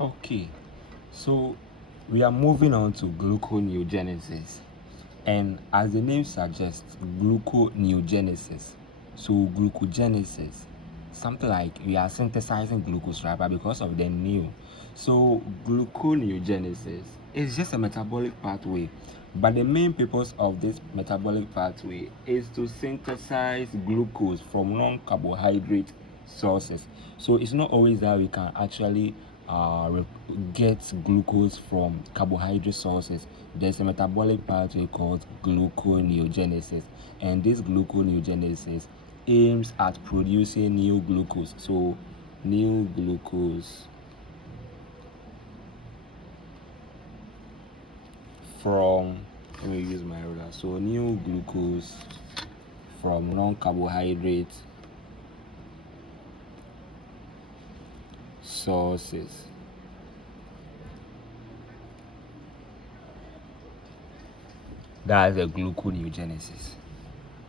Okay, so we are moving on to gluconeogenesis, and as the name suggests, gluconeogenesis. So glucogenesis, something like we are synthesizing glucose, right? But because of the neo, so gluconeogenesis is just a metabolic pathway. But the main purpose of this metabolic pathway is to synthesize glucose from non-carbohydrate sources. So it's not always that we can actually get glucose from carbohydrate sources. There's a metabolic pathway called gluconeogenesis, and this gluconeogenesis aims at producing new glucose. So new glucose from, let me use my ruler. So new glucose from non-carbohydrate sources. That is a gluconeogenesis.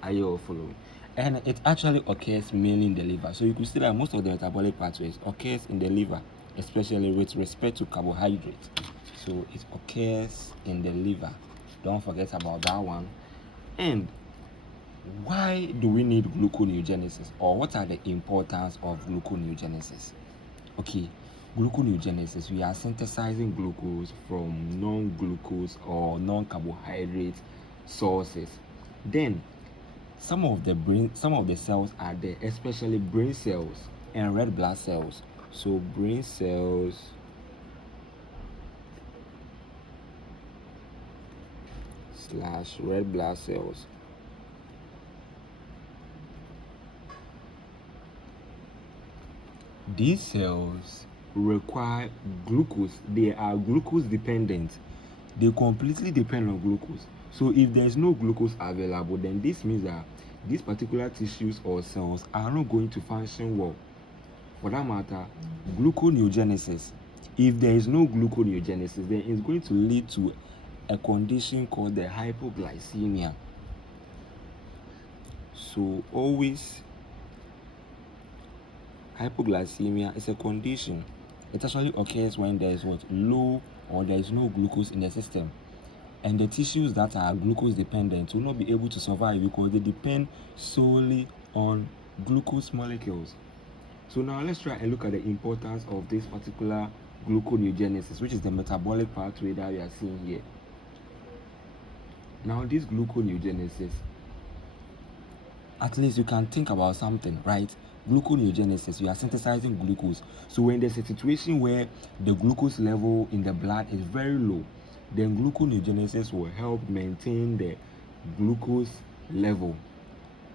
Are you all following? And it actually occurs mainly in the liver. So you could see that most of the metabolic pathways occurs in the liver, especially with respect to carbohydrates. So it occurs in the liver. Don't forget about that one. And why do we need gluconeogenesis, or what are the importance of gluconeogenesis? Okay, gluconeogenesis, we are synthesizing glucose from non-glucose or non-carbohydrate sources. Then some of the cells are there, especially brain cells and red blood cells. So brain cells / red blood cells. These cells require glucose. They are glucose dependent. They completely depend on glucose. So if there is no glucose available, then this means that these particular tissues or cells are not going to function well. For that matter, gluconeogenesis, if there is no gluconeogenesis, then it's going to lead to a condition called the hypoglycemia. So always, hypoglycemia is a condition. It actually occurs when there is low or there is no glucose in the system, and the tissues that are glucose dependent will not be able to survive because they depend solely on glucose molecules. So now let's try and look at the importance of this particular gluconeogenesis, which is the metabolic pathway that we are seeing here. Now this gluconeogenesis, at least you can think about something, right? Gluconeogenesis, we are synthesizing glucose. So when there's a situation where the glucose level in the blood is very low, then gluconeogenesis will help maintain the glucose level.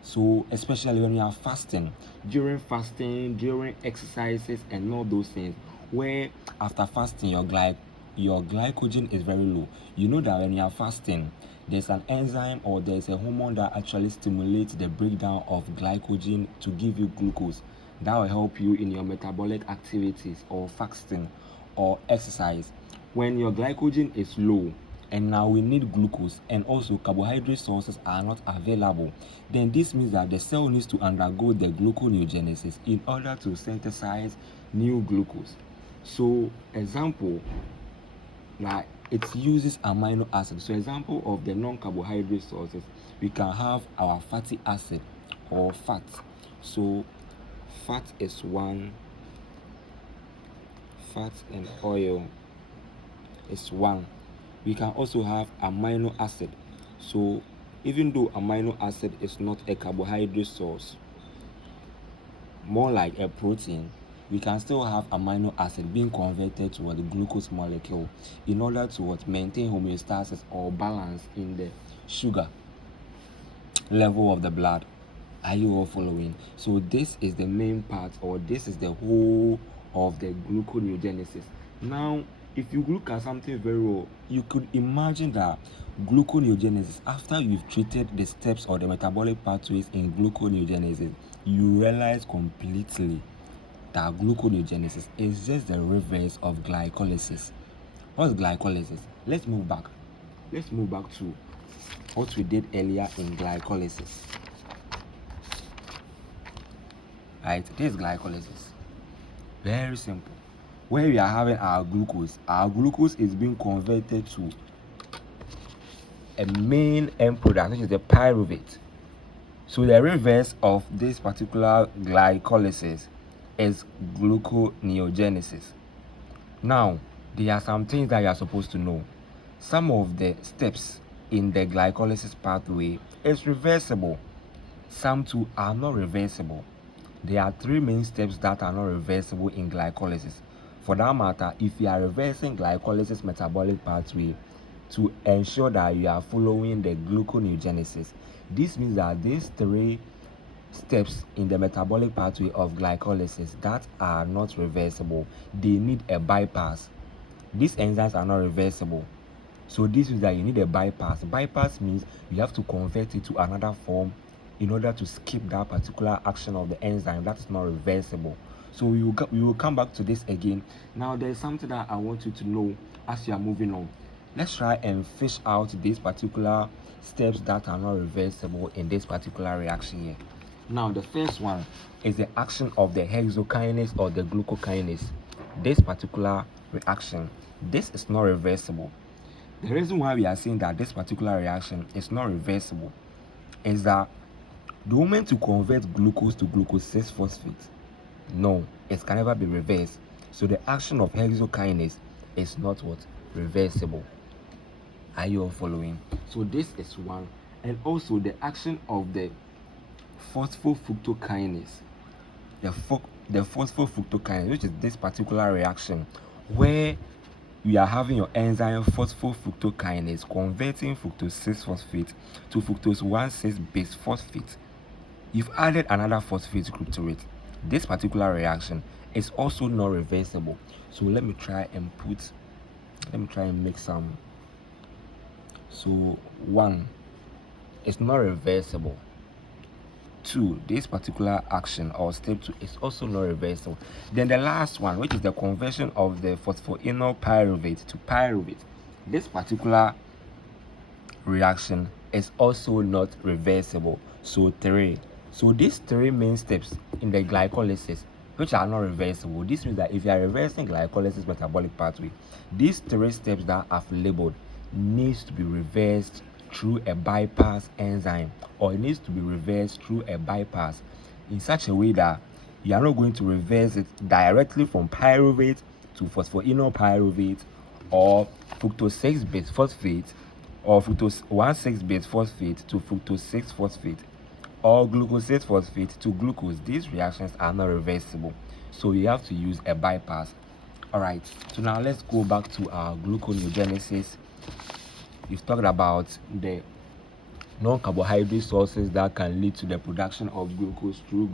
So especially when you are fasting, during exercises and all those things, where after fasting your glycogen is very low. You know that when you are fasting, there's an enzyme or there's a hormone that actually stimulates the breakdown of glycogen to give you glucose. That will help you in your metabolic activities or fasting or exercise. When your glycogen is low and now we need glucose and also carbohydrate sources are not available, then this means that the cell needs to undergo the gluconeogenesis in order to synthesize new glucose. So example, like it uses amino acids. So example of the non-carbohydrate sources, we can have our fatty acid or fat. So fat is one, fat and oil is one. We can also have amino acid. So even though amino acid is not a carbohydrate source, more like a protein, we can still have amino acid being converted to the glucose molecule in order to maintain homeostasis or balance in the sugar level of the blood. Are you all following? So this is the main part, or this is the whole of the gluconeogenesis. Now if you look at something very well, you could imagine that gluconeogenesis, after you've treated the steps or the metabolic pathways in gluconeogenesis, you realize completely that gluconeogenesis is just the reverse of glycolysis. What's glycolysis? Let's move back to what we did earlier in glycolysis. Right, this is glycolysis. Very simple. where we are having our glucose is being converted to a main end product, which is the pyruvate. So the reverse of this particular glycolysis is gluconeogenesis. Now, there are some things that you are supposed to know. Some of the steps in the glycolysis pathway is reversible. Some too are not reversible. There are 3 main steps that are not reversible in glycolysis. For that matter, if you are reversing glycolysis metabolic pathway to ensure that you are following the gluconeogenesis, this means that these 3 steps in the metabolic pathway of glycolysis that are not reversible, they need a bypass. These enzymes are not reversible, so this is that you need a bypass. Bypass means you have to convert it to another form in order to skip that particular action of the enzyme that is not reversible. So we will come back to this again. Now there's something that I want you to know as you are moving on. Let's try and fish out these particular steps that are not reversible in this particular reaction here. Now the first one is the action of the hexokinase or the glucokinase. This particular reaction, this is not reversible. The reason why we are saying that this particular reaction is not reversible is that the moment to convert glucose to glucose 6-phosphate, no, it can never be reversed. So the action of hexokinase is not what? Reversible. Are you all following? So this is one. And also the action of the phosphofructokinase. The phosphofructokinase, which is this particular reaction where you are having your enzyme phosphofructokinase converting fructose 6-phosphate to fructose 1,6-base phosphate. You've added another phosphate group to it. This particular reaction is also not reversible. So let me try and make some. So 1, it's not reversible. 2, this particular action or step 2 is also not reversible. Then the last one, which is the conversion of the phosphoenol pyruvate to pyruvate, this particular reaction is also not reversible. So 3. So these 3 main steps in the glycolysis which are not reversible, this means that if you are reversing glycolysis metabolic pathway, these 3 steps that I've labeled needs to be reversed through a bypass enzyme, or it needs to be reversed through a bypass in such a way that you are not going to reverse it directly from pyruvate to phosphoenol pyruvate or fructose 6-base phosphate or fructose 1,6-base phosphate to fructose 6-phosphate or glucose 6-phosphate to glucose. These reactions are not reversible, so you have to use a bypass. Alright, so now let's go back to our gluconeogenesis. We've talked about the non-carbohydrate sources that can lead to the production of glucose through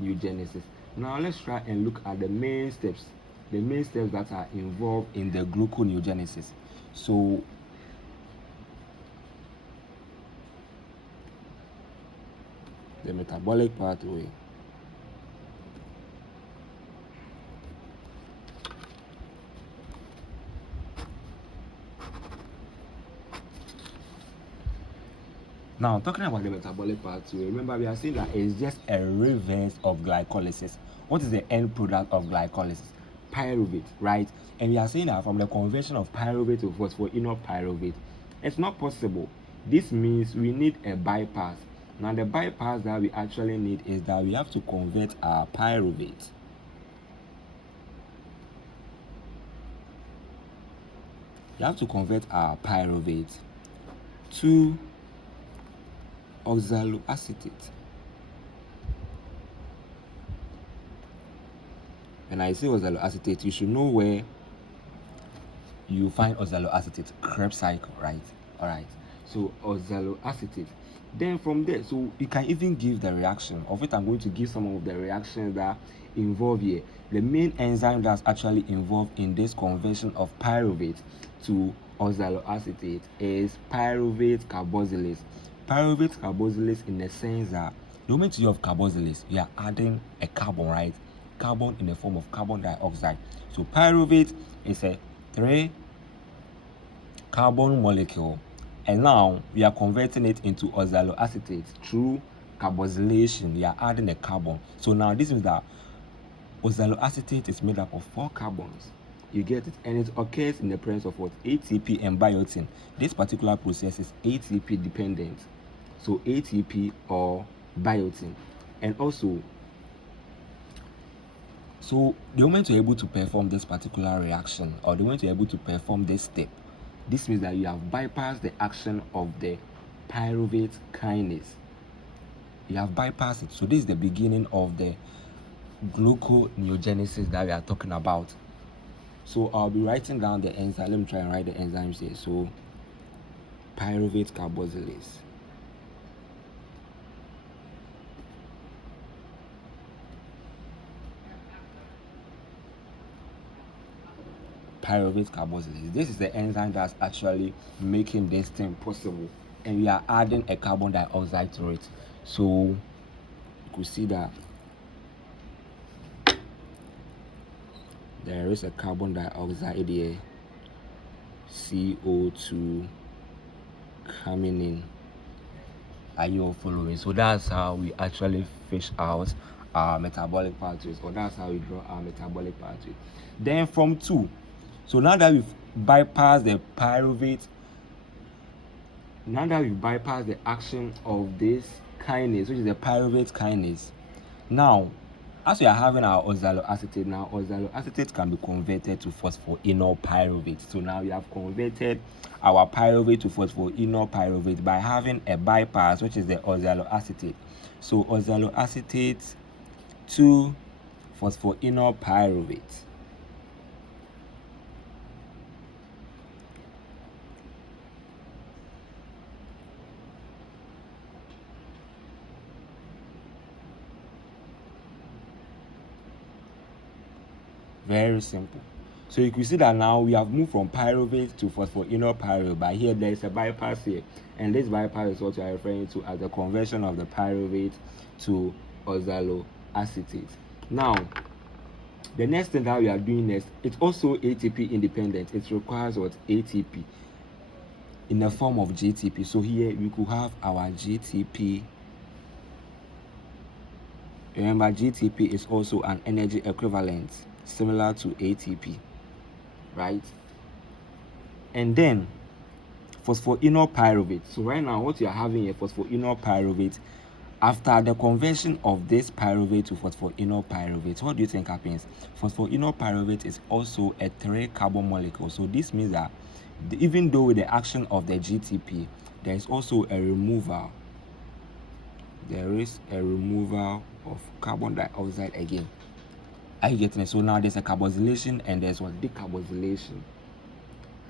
gluconeogenesis. Now let's try and look at the main steps that are involved in the gluconeogenesis. So the metabolic pathway. Now, talking about the metabolic pathway, remember we are saying that it's just a reverse of glycolysis. What is the end product of glycolysis? Pyruvate, right? And we are saying that from the conversion of pyruvate to phosphoenol pyruvate, it's not possible. This means we need a bypass. Now, the bypass that we actually need is that we have to convert our pyruvate to oxaloacetate. When I say oxaloacetate, you should know where you find oxaloacetate. Krebs cycle, right? Alright, so oxaloacetate. Then from there, so you can even give the reaction of it. I'm going to give some of the reactions that involve here. The main enzyme that's actually involved in this conversion of pyruvate to oxaloacetate is pyruvate carboxylase. Pyruvate carboxylase, in the sense that the moment you have carboxylase, you are adding a carbon, right? Carbon in the form of carbon dioxide. So pyruvate is a 3-carbon molecule, and now we are converting it into oxaloacetate through carboxylation. We are adding a carbon. So now this means that Oxaloacetate is made up of 4 carbons. You get it? And it occurs in the presence of what? ATP and biotin. This particular process is ATP dependent. So ATP or biotin. And also, so the moment you're able to perform this particular reaction, or the moment you're able to perform this step, this means that you have bypassed the action of the pyruvate kinase. You have bypassed it. So this is the beginning of the gluconeogenesis that we are talking about. So I'll be writing down the enzyme. Let me try and write the enzymes here. So pyruvate carboxylase. Pyruvate carboxylase. This is the enzyme that's actually making this thing possible, and we are adding a carbon dioxide to it. So you could see that there is a carbon dioxide here, CO2 coming in. Are you all following? So that's how we actually fish out our metabolic pathways, or that's how we draw our metabolic pathway. Then from 2, so now that we've bypassed the pyruvate, now that we've bypassed the action of this kinase, which is the pyruvate kinase, now as we are having our oxaloacetate, now oxaloacetate can be converted to phosphoenol pyruvate. So now we have converted our pyruvate to phosphoenol pyruvate by having a bypass, which is the oxaloacetate. So oxaloacetate to phosphoenol pyruvate. Very simple. So you can see that now we have moved from pyruvate to phosphoenol pyruvate, but here there is a bypass here, and this bypass is what we are referring to as the conversion of the pyruvate to oxaloacetate. Now the next thing that we are doing is, it's also ATP independent. It requires what? ATP in the form of GTP. So here we could have our GTP. Remember, GTP is also an energy equivalent similar to ATP, right? And then phosphoenol pyruvate. So right now what you are having here, phosphoenol pyruvate, after the conversion of this pyruvate to phosphoenol pyruvate, what do you think happens? Phosphoenol pyruvate is also a 3-carbon molecule. So this means that even though with the action of the GTP, there is also a removal. There is a removal of carbon dioxide again. Are you getting it? So now there's a carboxylation and there's what? Decarboxylation.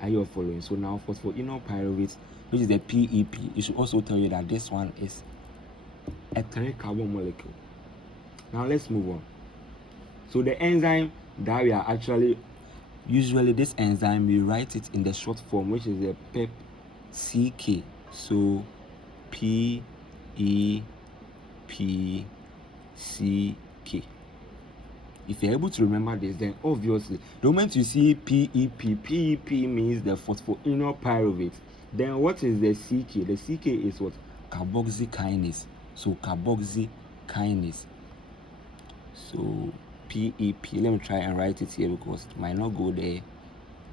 Are you following? So now phosphoenol pyruvate, which is the PEP, it should also tell you that this one is a 3-carbon molecule. Now let's move on. So the enzyme that we are actually, usually this enzyme, we write it in the short form, which is the PEPCK. So PEPCK. If you're able to remember this, then obviously the moment you see PEP means the phosphoenol pyruvate. Then what is the CK? The CK is what? Carboxykinase. So carboxykinase. So PEP, let me try and write it here because it might not go there.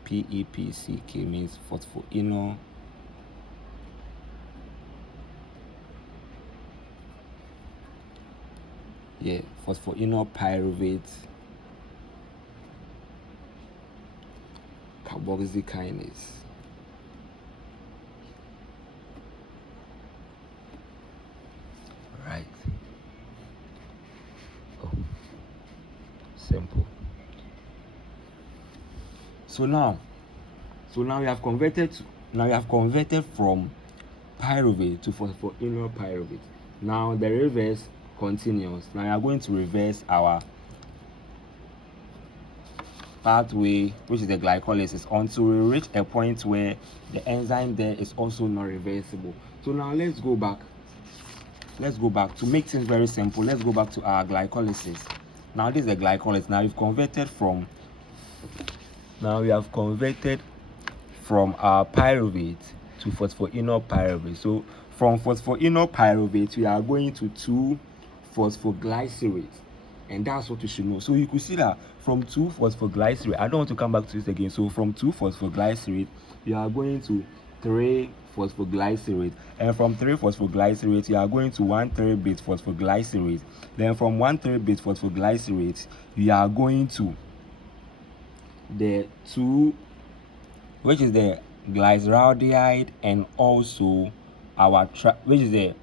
PEPCK means phosphoenol. Yeah, phosphoenol pyruvate carboxykinase. Right. Oh, simple. So now we have converted from pyruvate to phosphoenol pyruvate. Now the reverse continues. Now we are going to reverse our pathway, which is the glycolysis, until we reach a point where the enzyme there is also not reversible. So now let's go back to make things very simple. Let's go back to our glycolysis. Now this is the glycolysis. Now we have converted from our pyruvate to phosphoenol pyruvate. So from phosphoenol pyruvate we are going to 2-phosphoglycerate, And that's what you should know. So you could see that from 2-phosphoglycerate, I don't want to come back to this again. So from 2-phosphoglycerate, you are going to 3-phosphoglycerate, and from 3-phosphoglycerate, you are going to 1,3-base phosphoglycerate. Then from 1,3-base phosphoglycerate, you are going to the 2, which is the glyceraldehyde, and also our which is the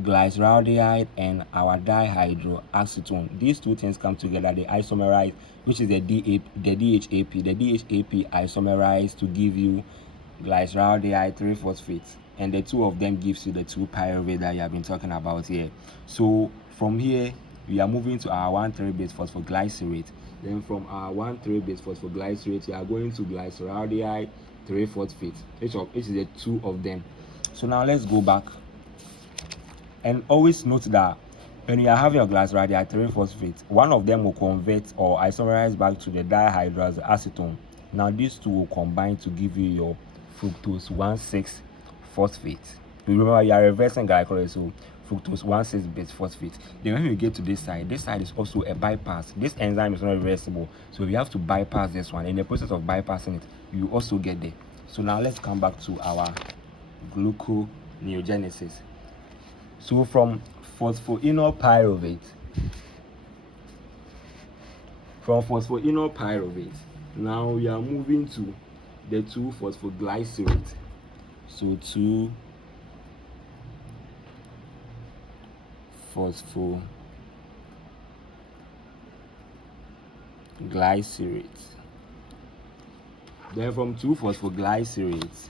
glyceraldehyde and our dihydroacetone. These two things come together, they isomerize, which is the DHAP. The DHAP isomerize to give you glyceraldehyde 3-phosphate, and the two of them gives you the 2-pyruvate that you have been talking about here. So from here we are moving to our 1,3-base phosphoglycerate. Then from our 1,3-base phosphoglycerate, you are going to glyceraldehyde 3-phosphate, which is the two of them. So now let's go back, and always note that when you are having your glyceraldehyde 3-phosphate, one of them will convert or isomerize back to the dihydroacetone. Now these two will combine to give you your fructose 1,6-phosphate. Remember, you are reversing glycolysis, so fructose 1,6-base phosphate. Then when we get to this side is also a bypass. This enzyme is not reversible, so we have to bypass this one. In the process of bypassing it, you also get there. So now let's come back to our gluconeogenesis. So from phosphoenol pyruvate, now we are moving to the 2-phosphoglycerate. So 2-phosphoglycerate. Then from 2-phosphoglycerate,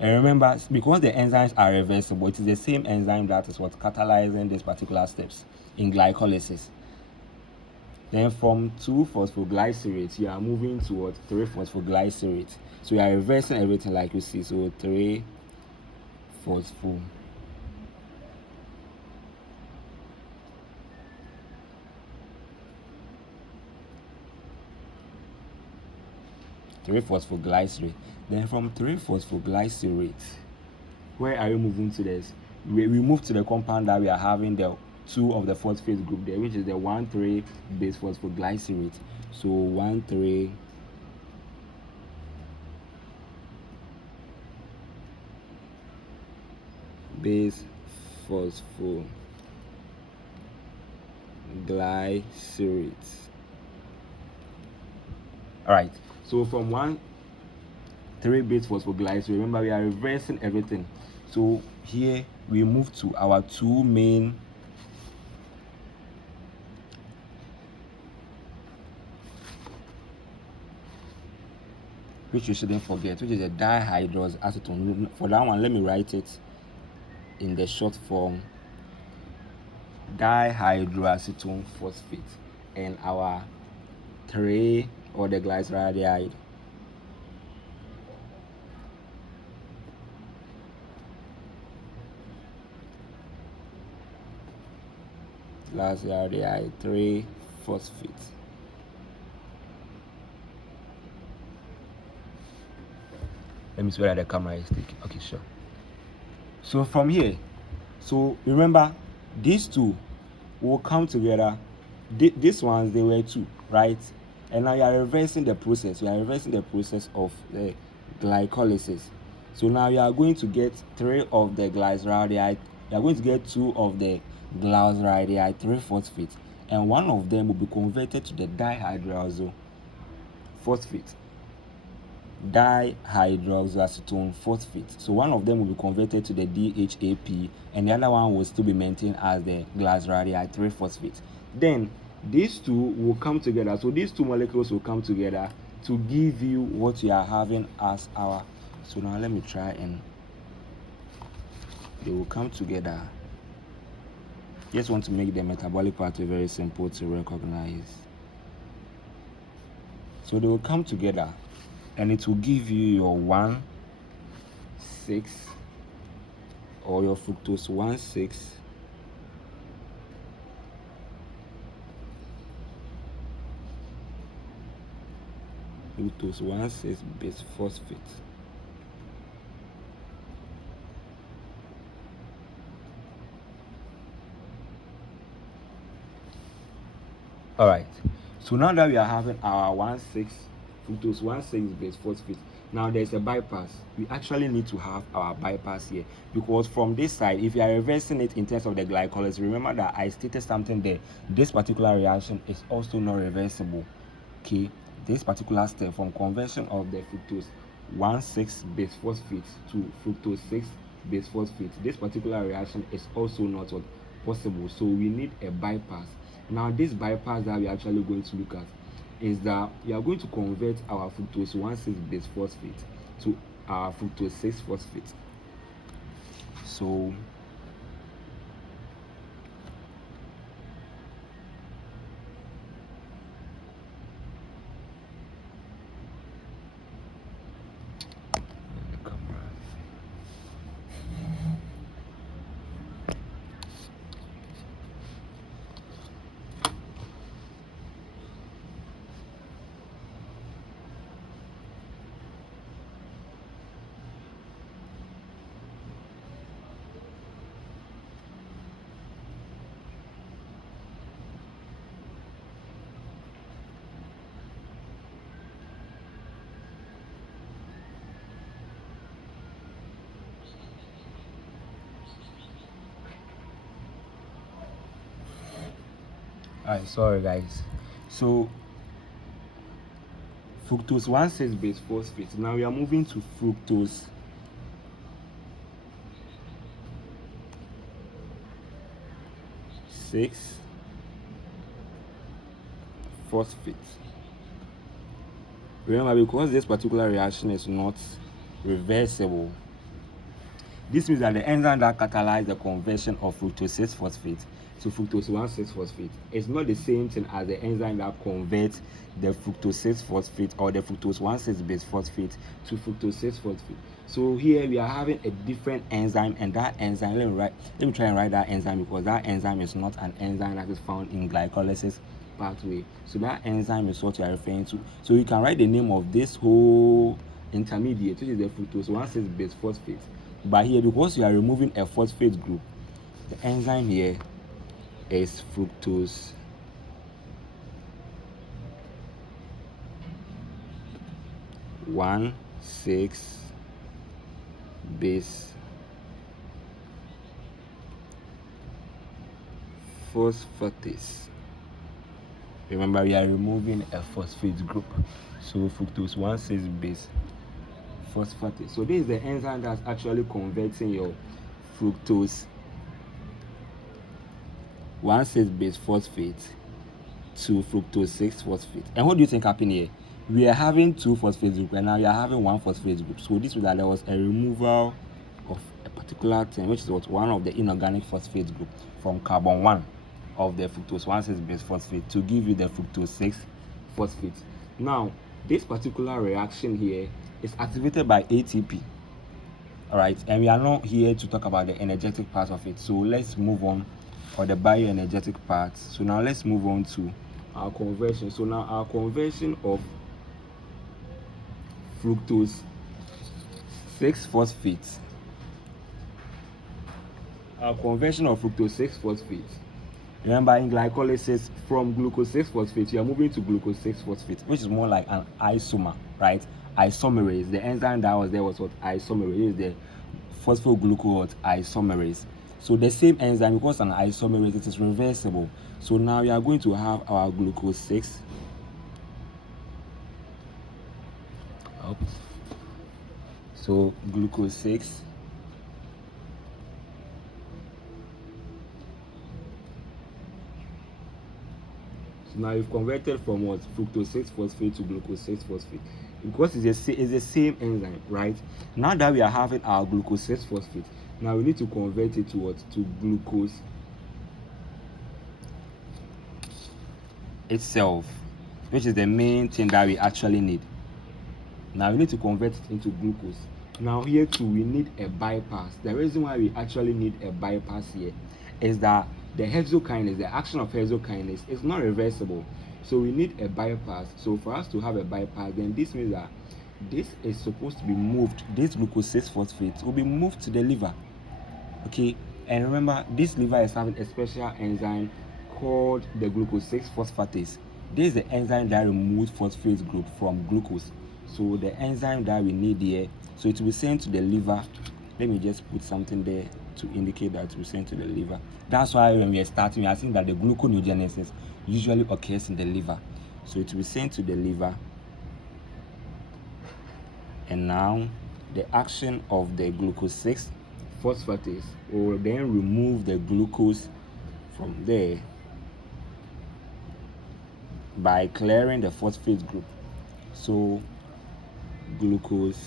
and remember, because the enzymes are reversible, it is the same enzyme that is what catalyzing these particular steps in glycolysis. Then from 2-phosphoglycerate, you are moving towards 3-phosphoglycerate. So you are reversing everything like you see. So 3-phosphoglycerate. Then from 3-phosphoglycerate, where are you moving to this? We move to the compound that we are having the 2 of the phosphate group there, which is the 1,3-base phosphoglycerate. So 1,3-base phosphoglycerate. All right. So from 1,3-base phosphoglycerate, remember we are reversing everything. So here we move to our 2 main which you shouldn't forget, which is the dihydroacetone. For that one, let me write it in the short form: dihydroacetone phosphate, and our 3 or the glyceraldehyde. Glyceraldehyde 3-phosphate. Let me see whether the camera is taking. Okay, sure. So from here, so remember, these two will come together. These ones, they were 2, right? And now you are reversing the process. You are reversing the process of the glycolysis. So now you are going to get 3 of the glyceraldehyde. You are going to get 2 of the glyceraldehyde 3-phosphate, and one of them will be converted to the dihydroxyphosphate, dihydroxyacetone phosphate. So one of them will be converted to the DHAP, and the other one will still be maintained as the glyceraldehyde 3-phosphate. Then these two will come together. So these 2 molecules will come together to give you what you are having as our. So now let me try, and they will come together. Just want to make the metabolic pathway very simple to recognize. So they will come together, and it will give you your 1,6 or your fructose 1,6 fructose 1,6-base phosphate. All right. So now that we are having our 1,6 fructose 1,6 base phosphate, now there's a bypass. We actually need to have our bypass here, because from this side, if you are reversing it in terms of the glycolysis, remember that I stated something there. This particular reaction is also not reversible. Okay, this particular step from conversion of the fructose 1,6 base phosphate to fructose 6 base phosphate, this particular reaction is also not possible. So we need a bypass. Now this bypass that we're actually going to look at is that we are going to convert our fructose 1,6 base phosphate to our fructose 6 phosphate. So alright, sorry guys. So fructose 1,6 base phosphate. Now we are moving to fructose 6 phosphate. Remember, because this particular reaction is not reversible, this means that the enzyme that catalyzes the conversion of fructose 6 phosphate to fructose 1,6 phosphate is not the same thing as the enzyme that converts the fructose 6 phosphate or the fructose 1,6 base phosphate to fructose 6 phosphate. So here we are having a different enzyme, and that enzyme, let me try and write that enzyme, because that enzyme is not an enzyme that is found in glycolysis pathway. So that enzyme is what you are referring to. So you can write the name of this whole intermediate, which is the fructose 1,6 base phosphate. But here, because you are removing a phosphate group, the enzyme here is fructose 1,6 base phosphatase. Remember, we are removing a phosphate group, so fructose 1,6 base phosphatase. So this is the enzyme that's actually converting your fructose 1,6 base phosphate to fructose 6 phosphate. And what do you think happened here? We are having 2 phosphate groups, and now we are having 1 phosphate group. So this was that there was a removal of a particular thing, which is what one of the inorganic phosphate group from carbon 1 of the fructose 1,6 base phosphate to give you the fructose 6 phosphate. Now this particular reaction here is activated by ATP. All right, and we are not here to talk about the energetic part of it, so let's move on, or the bioenergetic part. So now let's move on to our conversion. So now our conversion of fructose 6 phosphate, remember, in glycolysis, from glucose 6 phosphate you are moving to glucose 6 phosphate, which is more like an isomer, right? Isomerase. The enzyme that was there was what? Isomerase. Is the phosphoglucose isomerase. So the same enzyme, because an isomerase, it is reversible. So now we are going to have our glucose 6. Oops. So glucose 6 now you've converted from what? Fructose 6 phosphate to glucose 6 phosphate, because it's the same enzyme, right? Now that we are having our glucose 6 phosphate, now we need to convert it to what? To glucose itself, which is the main thing that we actually need. Now we need to convert it into glucose. Now here too we need a bypass. The reason why we actually need a bypass here is that the hexokinase, the action of hexokinase, is not reversible. So we need a bypass. So for us to have a bypass, then this means that this is supposed to be moved. This glucose 6 phosphate will be moved to the liver. Okay, and remember, this liver is having a special enzyme called the glucose 6-phosphatase. This is the enzyme that removes phosphate group from glucose. So the enzyme that we need here, so it will be sent to the liver. Let me just put something there to indicate that it will be sent to the liver. That's why when we are starting, we are seeing that the gluconeogenesis usually occurs in the liver. So it will be sent to the liver. And now the action of the glucose 6-phosphatase will then remove the glucose from there by clearing the phosphate group. So glucose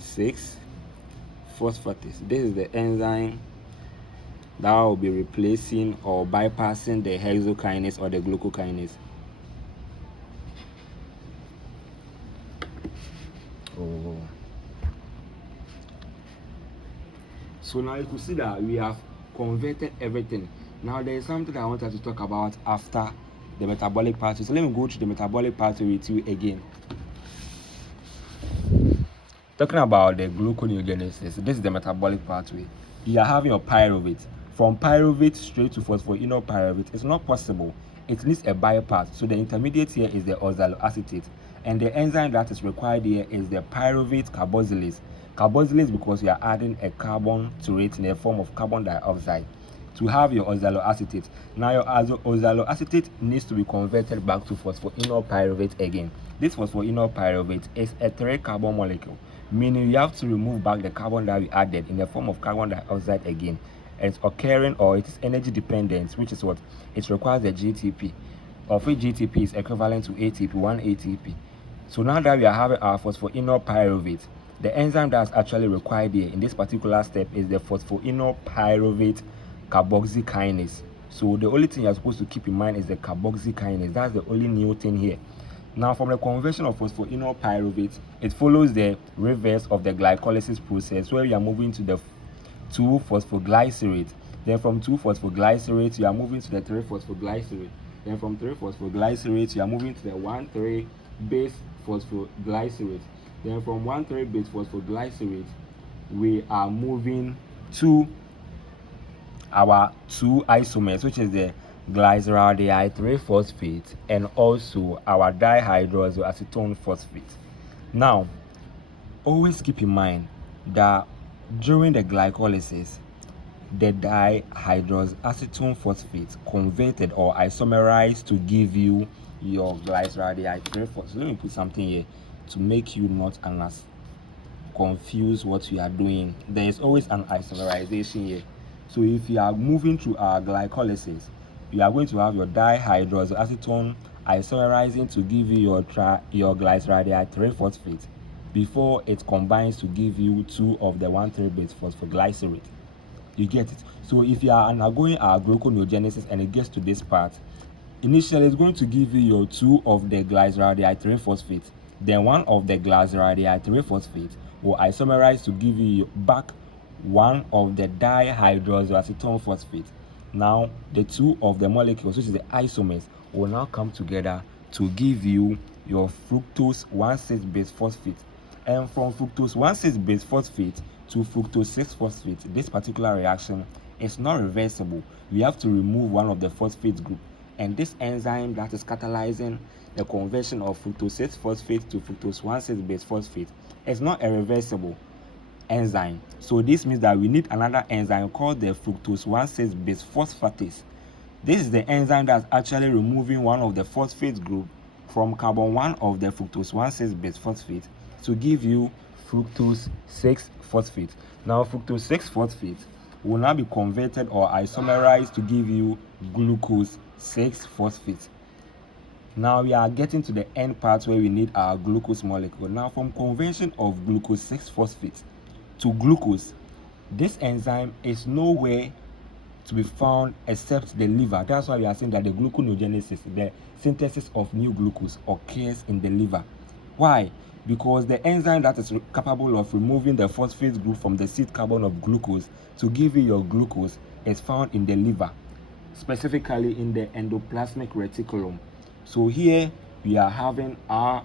6-phosphatase. This is the enzyme that will be replacing or bypassing the hexokinase or the glucokinase. So now you can see that we have converted everything. Now there is something I want us to talk about after the metabolic pathway. So let me go to the metabolic pathway with you again. Talking about the gluconeogenesis, this is the metabolic pathway. You are having a pyruvate. From pyruvate straight to phosphoenolpyruvate, it's not possible. It needs a bypass. So the intermediate here is the oxaloacetate. And the enzyme that is required here is the pyruvate carboxylase. Carboxylase because you are adding a carbon to it in the form of carbon dioxide to have your oxaloacetate. Now your oxaloacetate needs to be converted back to phosphoenolpyruvate again. This phosphoenolpyruvate is a 3-carbon molecule, meaning you have to remove back the carbon that we added in the form of carbon dioxide again. And it's occurring, or it is energy dependent, which is what it requires a GTP, of which GTP is equivalent to ATP, 1 ATP. So now that we are having our phosphoenolpyruvate, the enzyme that's actually required here in this particular step is the phosphoenolpyruvate carboxykinase. So the only thing you're supposed to keep in mind is the carboxykinase. That's the only new thing here. Now from the conversion of phosphoenolpyruvate, it follows the reverse of the glycolysis process where we are moving to the 2-phosphoglycerate. Then from 2-phosphoglycerate, you are moving to the 3-phosphoglycerate. Then from 3-phosphoglycerate, you are moving to the 1,3-base phosphoglycerate. Then from 1,3-base phosphoglycerate, we are moving to our 2 isomers, which is the glyceraldehyde 3-phosphate and also our dihydroxyacetone phosphate. Now, always keep in mind that during the glycolysis, the dihydroxyacetone phosphate converted or isomerized to give you your glyceraldehyde 3-phosphate. So let me put something here to make you not confuse what you are doing. There is always an isomerization here. So if you are moving through our glycolysis, you are going to have your dihydroxyacetone isomerizing to give you your glyceraldehyde 3-phosphate before it combines to give you 2 of the 1,3-base phosphoglycerate. You get it? So if you are undergoing our gluconeogenesis and it gets to this part, initially it's going to give you your 2 of the glyceraldehyde 3-phosphate. Then 1 of the glyceraldehyde 3-phosphate will isomerize to give you back 1 of the dihydroxyacetone phosphate. Now the 2 of the molecules, which is the isomers, will now come together to give you your fructose 1,6-base phosphate. And from fructose 1,6-base phosphate to fructose 6-phosphate, this particular reaction is not reversible. We have to remove 1 of the phosphate group. And this enzyme that is catalyzing the conversion of fructose 6-phosphate to fructose 1,6-base phosphate is not a reversible enzyme. So this means that we need another enzyme called the fructose 1,6-base phosphatase. This is the enzyme that's actually removing 1 of the phosphate group from carbon 1 of the fructose 1,6-base phosphate to give you fructose 6-phosphate. Now fructose 6-phosphate will now be converted or isomerized to give you glucose 6-phosphate. Now we are getting to the end part where we need our glucose molecule. Now from conversion of glucose 6-phosphate to glucose, this enzyme is nowhere to be found except the liver. That's why we are saying that the gluconeogenesis, the synthesis of new glucose, occurs in the liver. Why? Because the enzyme that is capable of removing the phosphate group from the seed carbon of glucose to give you your glucose is found in the liver, specifically in the endoplasmic reticulum. So here we are having our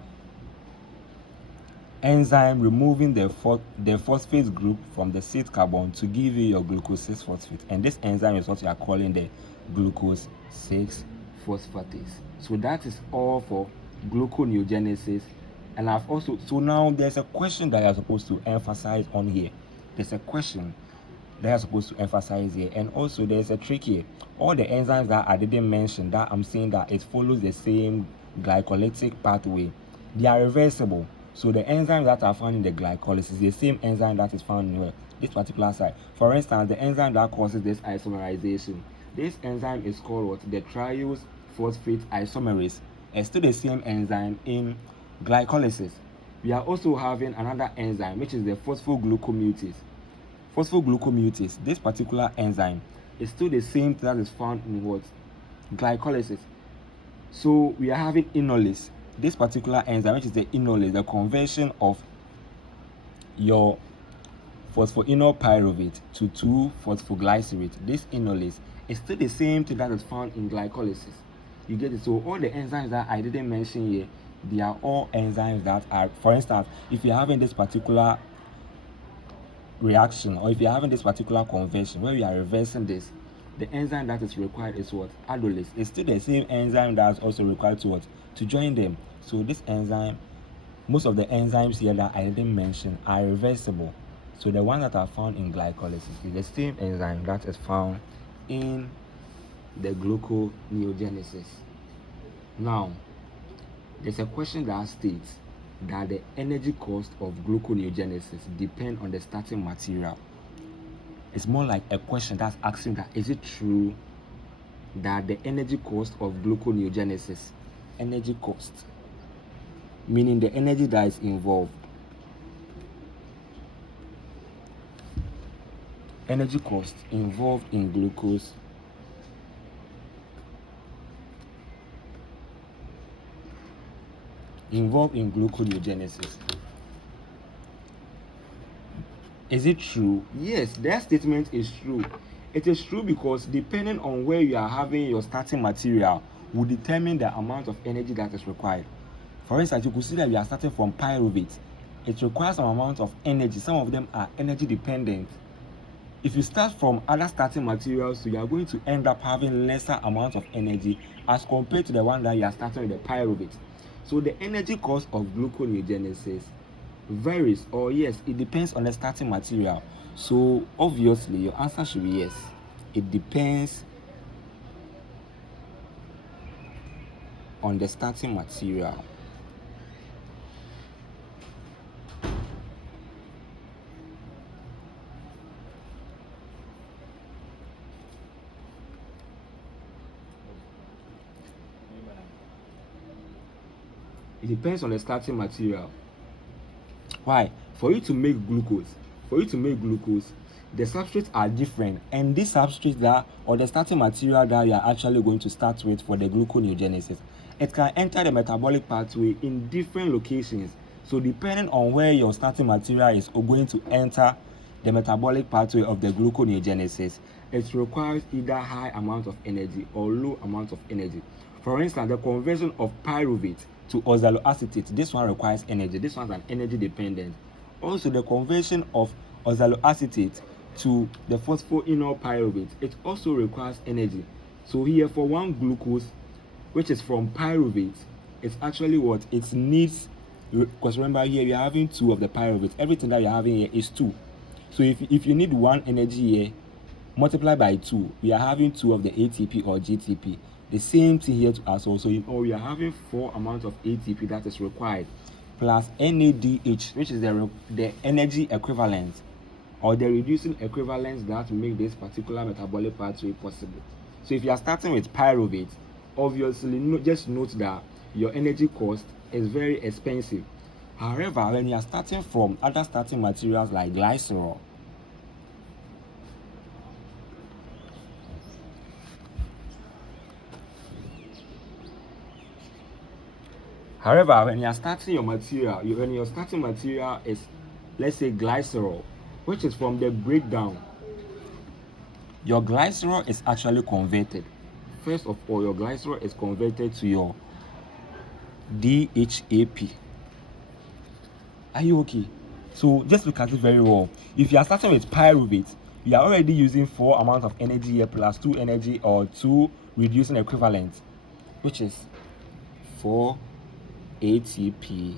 enzyme removing the phosphate group from the 6 carbon to give you your glucose 6 phosphate, and this enzyme is what we are calling the glucose 6 phosphatase. So that is all for gluconeogenesis. And I've also, so now there's a question that you're supposed to emphasize on here. There's a question that you're supposed to emphasize here, and also there's a trick here. All the enzymes that I didn't mention, that I'm saying that it follows the same glycolytic pathway, they are reversible. So the enzymes that are found in the glycolysis, the same enzyme that is found in this particular site. For instance, the enzyme that causes this isomerization, this enzyme is called what? The triose phosphate isomerase. It's still the same enzyme in glycolysis. We are also having another enzyme, which is the phosphoglucomutase. Phosphoglucomutase, this particular enzyme is still the same that is found in what? Glycolysis. So we are having enolase. This particular enzyme, which is the enolase, the conversion of your phosphoenol pyruvate to 2-phosphoglycerate. This enolase is still the same thing that is found in glycolysis. You get it? So all the enzymes that I didn't mention here, they are all enzymes that are, for instance, if you're having this particular reaction, or if you're having this particular conversion where we are reversing this, the enzyme that is required is what? Aldolase. It's still the same enzyme that's also required to what? To join them. So this enzyme, most of the enzymes here that I didn't mention are reversible. So the ones that are found in glycolysis is the same enzyme that is found in the gluconeogenesis. Now, there's a question that states that the energy cost of gluconeogenesis depend on the starting material. It's more like a question that's asking that, is it true that the energy cost of gluconeogenesis, energy cost, meaning the energy that is involved, energy cost involved in gluconeogenesis, is it true? Yes, that statement is true. It is true because depending on where you are having your starting material will determine the amount of energy that is required. For instance, you could see that we are starting from pyruvate. It requires some amount of energy. Some of them are energy dependent. If you start from other starting materials, so you are going to end up having lesser amount of energy as compared to the one that you are starting with the pyruvate. So the energy cost of gluconeogenesis varies, or yes, it depends on the starting material. So obviously your answer should be yes. It depends on the starting material. It depends on the starting material. Why? For you to make glucose, the substrates are different, and this substrate that, or the starting material that you are actually going to start with for the gluconeogenesis, it can enter the metabolic pathway in different locations. So depending on where your starting material is going to enter the metabolic pathway of the gluconeogenesis, it requires either high amount of energy or low amount of energy. For instance, the conversion of pyruvate to oxaloacetate, this one requires energy. This one's an energy dependent. Also, the conversion of oxaloacetate to the phosphoenol pyruvate, it also requires energy. So here for one glucose, which is from pyruvate, it's actually what it needs, because remember here we are having 2 of the pyruvate. Everything that we are having here is 2. So if you need 1 energy here, multiply by 2, we are having 2 of the ATP or GTP. The same thing here to us also, we are having 4 amounts of ATP that is required, plus NADH, which is the energy equivalent or the reducing equivalence that will make this particular metabolic pathway possible. So if you are starting with pyruvate, obviously just note that your energy cost is very expensive. However, when you are starting from other starting materials like glycerol, when you are starting your material, when your starting material is, let's say, glycerol, which is from the breakdown, your glycerol is actually converted. First of all, your glycerol is converted to your DHAP. Are you okay? So just look at it very well. If you are starting with pyruvate, you are already using 4 amount of energy here plus 2 energy or 2 reducing equivalent, which is 4 ATP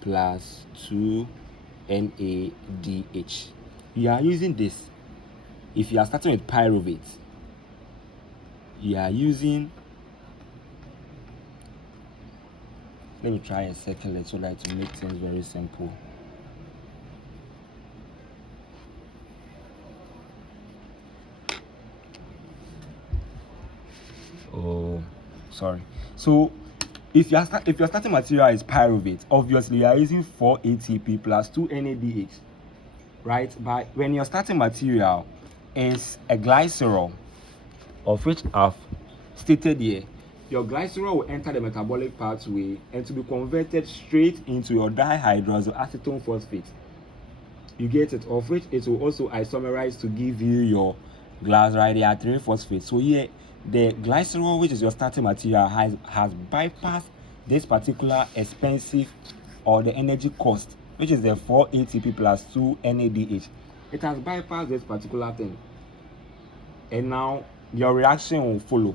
plus 2 NADH. You are using this. If you are starting with pyruvate, you are using, let me try and circle it so that to make things very simple. Oh, sorry. So if your starting material is pyruvate, obviously you are using 4 ATP plus 2 NADH, right? But when your starting material is a glycerol, of which I've stated here, your glycerol will enter the metabolic pathway and to be converted straight into your dihydroxyacetone phosphate. You get it? Of which it will also isomerize to give you your glycerol phosphate. So here, the glycerol, which is your starting material, has bypassed this particular expensive or the energy cost, which is the 4 ATP plus 2 NADH. It has bypassed this particular thing, and now your reaction will follow.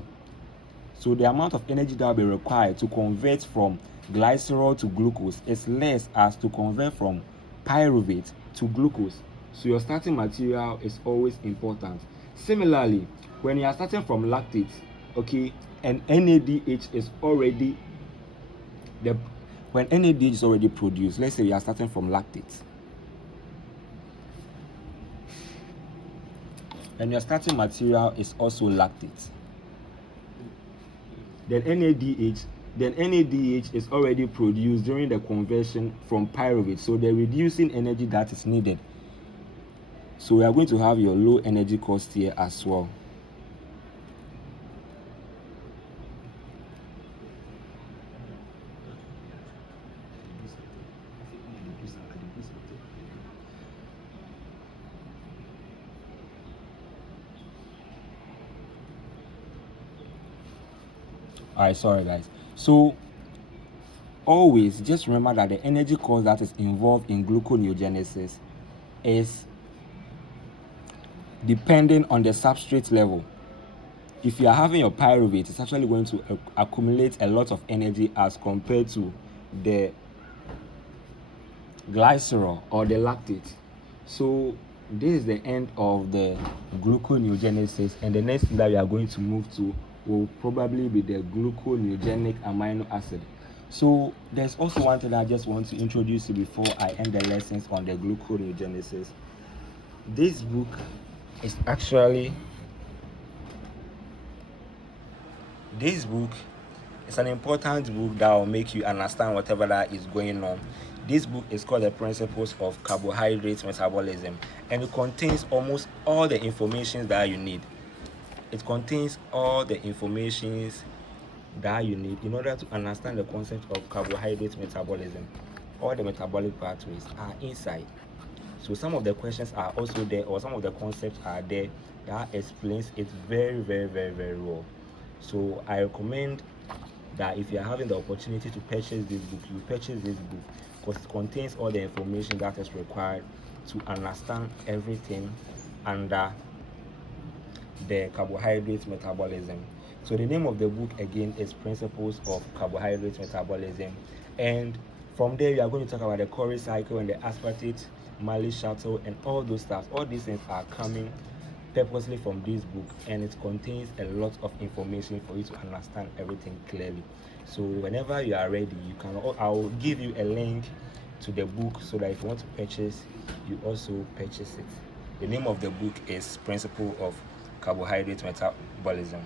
So the amount of energy that will be required to convert from glycerol to glucose is less as to convert from pyruvate to glucose. So your starting material is always important. Similarly, when you are starting from lactate, okay, and NADH is already when NADH is already produced, let's say you are starting from lactate, and your starting material is also lactate, then NADH is already produced during the conversion from pyruvate, so the reducing energy that is needed. So we are going to have your low energy cost here as well. Alright, sorry guys. So always just remember that the energy cost that is involved in gluconeogenesis is depending on the substrate level. If you are having your pyruvate, it's actually going to accumulate a lot of energy as compared to the glycerol or the lactate. So this is the end of the gluconeogenesis, and the next thing that we are going to move to will probably be the gluconeogenic amino acid. So there's also one thing I just want to introduce you before I end the lessons on the gluconeogenesis. This book is actually an important book that will make you understand whatever that is going on. This book is called The Principles of Carbohydrate Metabolism, and it contains almost all the information that you need. It contains all the information that you need in order to understand the concept of carbohydrate metabolism. All the metabolic pathways are inside. So some of the questions are also there, or some of the concepts are there that explains it very, very, very, very well. So I recommend that if you are having the opportunity to purchase this book, you purchase this book, because it contains all the information that is required to understand everything under the carbohydrate metabolism. So the name of the book again is Principles of Carbohydrate Metabolism, and from there we are going to talk about the Cori cycle and the aspartate Marley shuttle and all those stuff. All these things are coming purposely from this book, and it contains a lot of information for you to understand everything clearly. So whenever you are ready, you can, I'll give you a link to the book so that if you want to purchase, you also purchase it. The name of the book is Principle of Carbohydrate Metabolism.